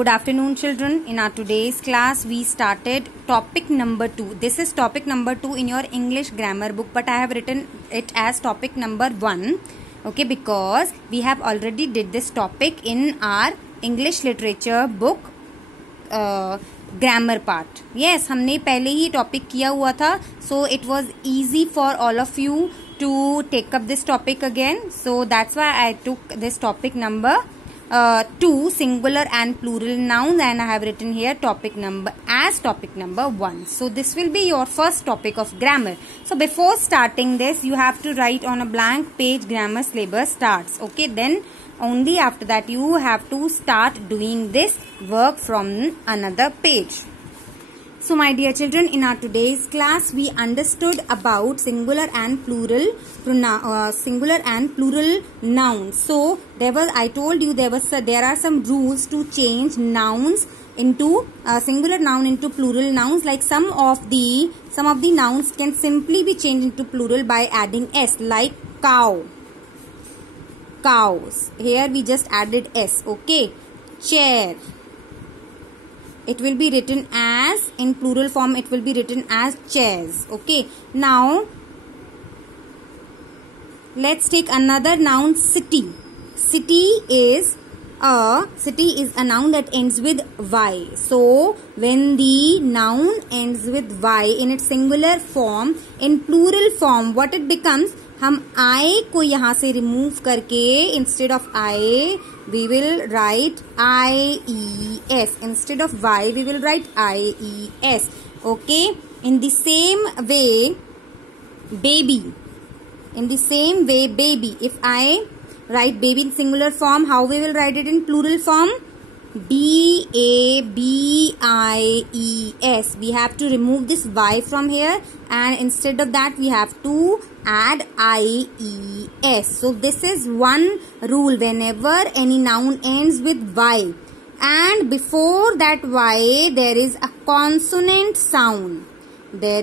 Good afternoon, children. In our today's class, we started topic number 2. This is topic number 2 in your English grammar book, but I have written it as topic number 1. Okay, because we have already did this topic in our English literature book grammar part. Yes, हमने पहले ही topic किया हुआ था. So it was easy for all of you to take up this topic again. So that's why I took this topic number 2, singular and plural nouns, and I have written here topic number 1. So this will be your first topic of grammar. So before starting this, you have to write on a blank page grammar syllabus starts. Okay, then only after that you have to start doing this work from another page. So my dear children, in our today's class we understood about singular and plural nouns. So I told you there are some rules to change nouns into singular noun into plural nouns. Like some of the nouns can simply be changed into plural by adding s, like cow, cows. Here we just added s. Okay, chair. It will be written as, in plural form, it will be written as chairs. Okay. Now, let's take another noun, city. City is a noun that ends with y. So, when the noun ends with y in its singular form, in plural form, what it becomes? हम I को यहाँ से remove करके instead of I we will write IES. Instead of Y we will write IES. Okay. In the same way, baby. If I write baby in singular form, how we will write it in plural form? BABIES. We have to remove this Y from here, and instead of that we have to add IES. So this is one rule. Whenever any noun ends with Y and before that Y there is a consonant sound. What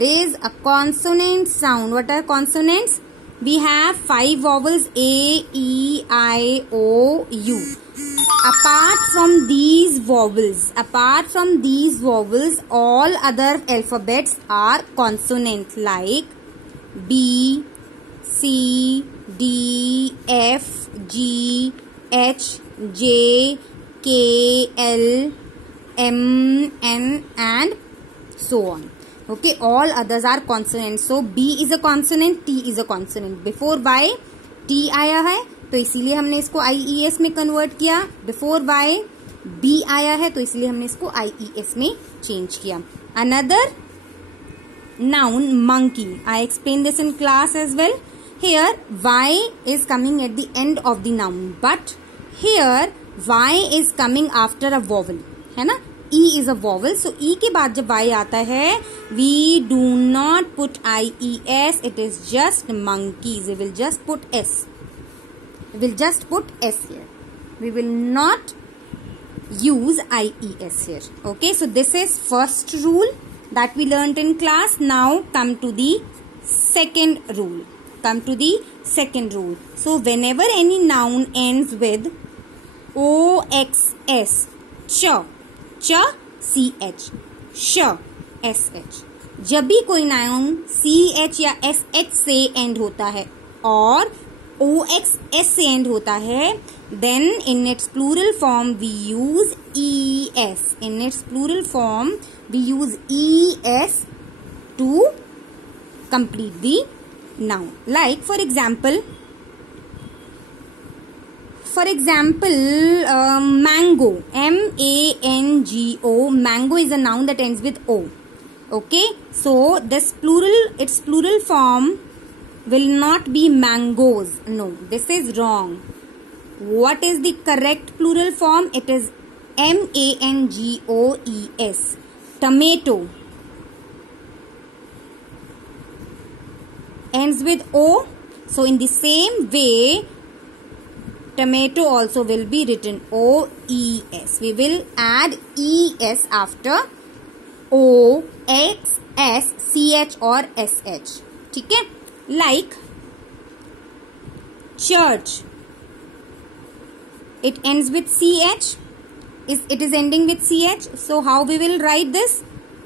are consonants? We have 5 vowels: A, E, I, O, U. Apart from these vowels, all other alphabets are consonant, like B, C, D, F, G, H, J, K, L, M, N and so on. Okay, all others are consonants. So B is a consonant, T is a consonant. Before Y T आया है तो इसीलिए हमने इसको IES में convert किया. Before Y B आया है तो इसीलिए हमने इसको IES में चेंज किया. Another noun, monkey. I explained this in class as well. Here Y is coming at the end of the noun, but here Y is coming after a vowel, है ना? E is a vowel, so E के बाद जब Y आता है, we do not put IES. It is just monkeys. We will just put S. Here. We will not use IES here. Okay, so this is first rule that we learnt in class. Now come to the second rule. So whenever any noun ends with OXS, ch, CH, sh, SH. जब भी कोई noun CH या SH से and होता है और OXS से and होता है, then in its plural form we use ES. To complete the noun. Like for example, mango, MANGO. Mango is a noun that ends with O. Okay, so its plural form will not be mangoes. No, this is wrong. What is the correct plural form? It is MANGOES. Tomato ends with O. So in the same way, tomato also will be written OES. We will add ES after O, X, S, CH or SH. ठीक है? Like church. It ends with CH. it is ending with ch. So how we will write this?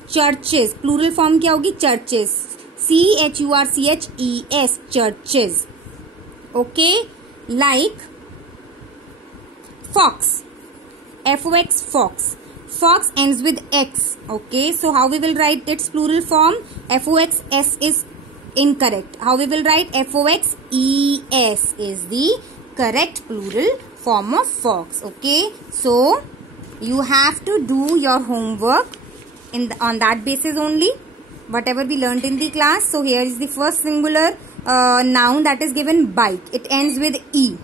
Churches. Plural form क्या होगी? Churches. churches. Churches. Okay. Like fox. fox. Fox. Fox ends with x. Okay. So how we will write its plural form? fox. S is incorrect. How we will write? fox. es is the correct plural form of fox. Okay. So you have to do your homework on that basis only, whatever we learned in the class. So here is the first singular noun that is given, bike. It ends with e.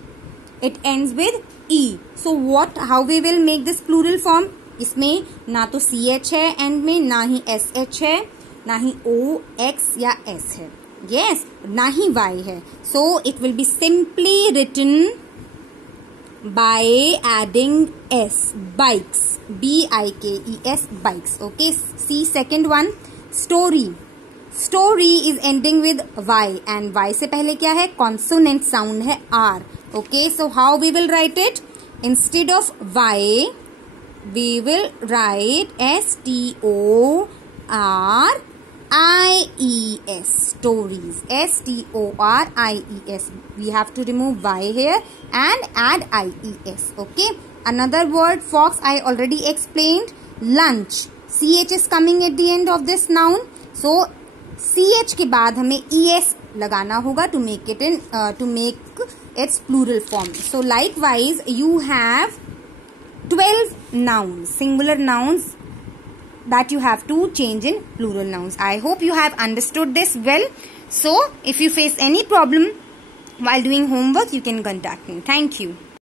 It ends with e. So how we will make this plural form? इसमें ना तो ch है and में, ना ही sh है, ना ही o, x या s है. Yes, ना ही y है. So it will be simply written by adding s. Bikes. bikes. Bikes. Okay. See second one. Story. Story is ending with y and y से पहले क्या है? Consonant sound है r. Okay. So how we will write it? Instead of y, we will write stories. Stories. stories. We have to remove y here and add ies. Okay. Another word, fox, I already explained. Lunch. ch is coming at the end of this noun. So ch के बाद हमें es लगाना होगा to make its plural form. So likewise, you have 12 nouns, singular nouns, that you have to change in plural nouns. I hope you have understood this well. So if you face any problem while doing homework, you can contact me. Thank you.